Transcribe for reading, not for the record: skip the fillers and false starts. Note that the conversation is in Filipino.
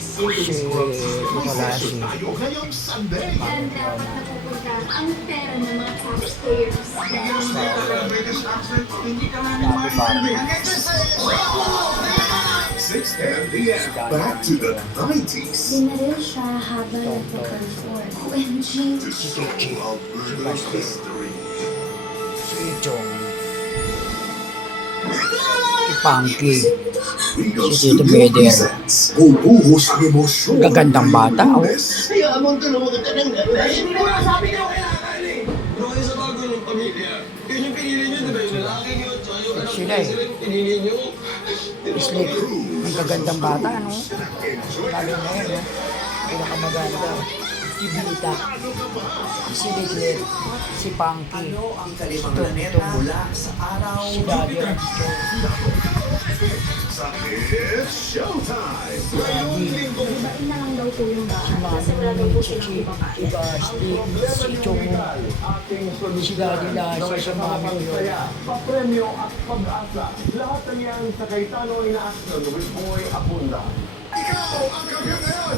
si Nicolasi. Yan dapat napupunta ang pera ng mga taxpayers. Back to the 90s. Dinaril siya habang nagpa-perform. OMG! Si Kiki. Si Chong. Si Punky. Si Tito Beder. Bubuhos ng emosyon. Gagandang bata, oh. Kaya mo tulungan ka ng hindi mo sabi ko kailangan eh. Pero kayo sa bago ng pamilya, yun yung pinili nyo, diba? Yung lalaki nyo, tsaka yung anak Sila nyo, eh. sila yung pinili nyo. Sleep. Ang gagandang bata, no? Lalo na yun, no? Pinakamaganda. Si Bita. Si Liglet. Si Punky. Ang Si kalimang Tung mula sa araw Si Daddy Rancho. Sa It's Showtime. Ibain na lang daw po yung bahay. Kasi wala daw po silang ibang Si Basti. Si Chong. Si Daddy Lassie. Si Mami Uyo. Papremyo at pag-asa. Lahat ng yan sa Cayetano Inaasyon with Boy Abunda. Ikaw ang kampiyon ngayon.